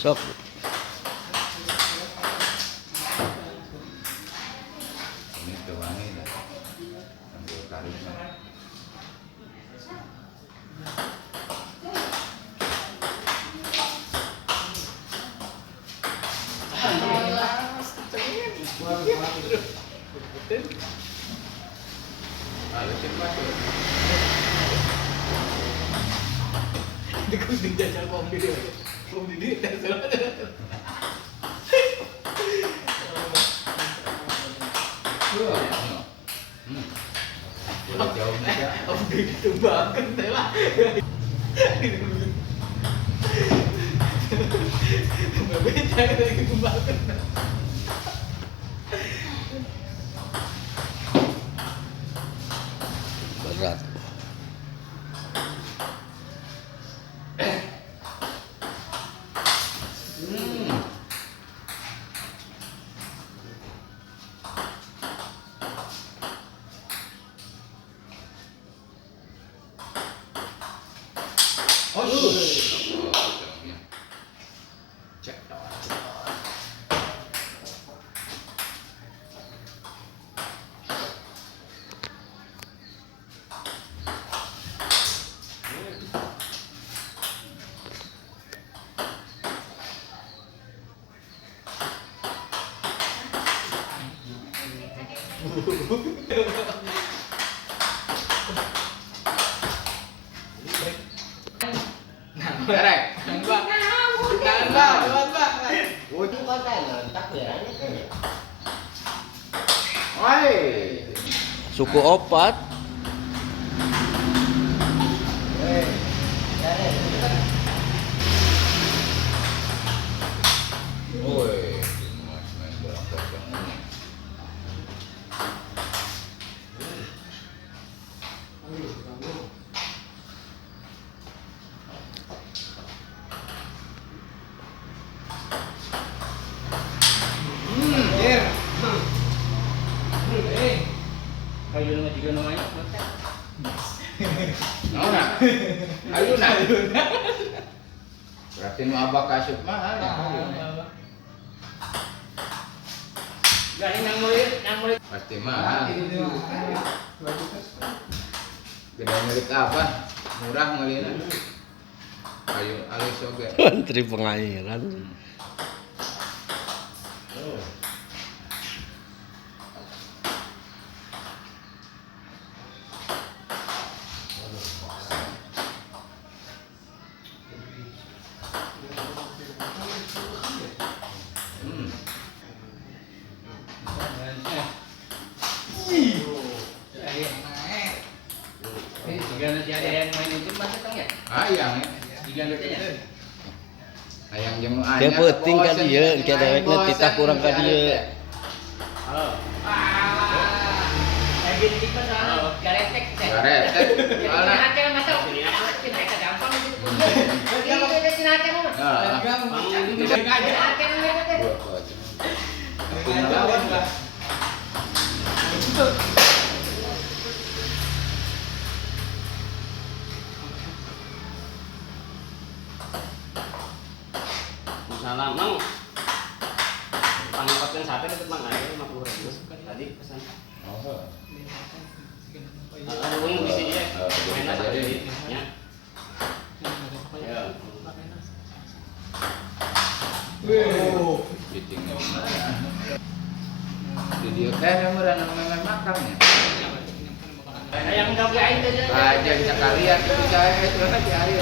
Sok. Ini kewangi dah. Ambil karusnya. Ayo cepat. Dikucing jajal kopi dia. Kopi dia dasar. Jauh juga. Kopi ditumbangkan teh lah. Beca lagi tumbangkan. Berat. Cek. Derek. Oi. Suku opat. Oi. Mas main bola kosong ini. Kayu nama juga namanya. Nona. Ayuna. Berarti nu abah kasut mahal ya. Gak ini yang mulai. Pasti mahal. Gede milik apa? Murah ngelina. Kayu alis oge. Menteri Pengairan. Tiga nasi ada yang main itu masa tong ya? Ayang ya. Tiga nasinya. Ayang jeung nu anyar. Dia penting ka dieu, engke dewekna titah kurang ka dieu. Halo. Lagi di kita soal garetek. Garetek. Soalnya aceh masa kita gampang itu. Dia mau ke sini aceh mah. Gampang. Ini aja aceh mah. Pengalaman lah. Salam, Mang. Pangapatkan sate dapat Mang ada 50.000 tadi pesan. Oh. Aduh, bisa dia. Enak jadi. tadi. Ya. Ya. Bitingnya gimana? Di dia kayaknya merana memang makamnya. Yang enggak gain aja. Aja sekalian itu saya itu kan di hari.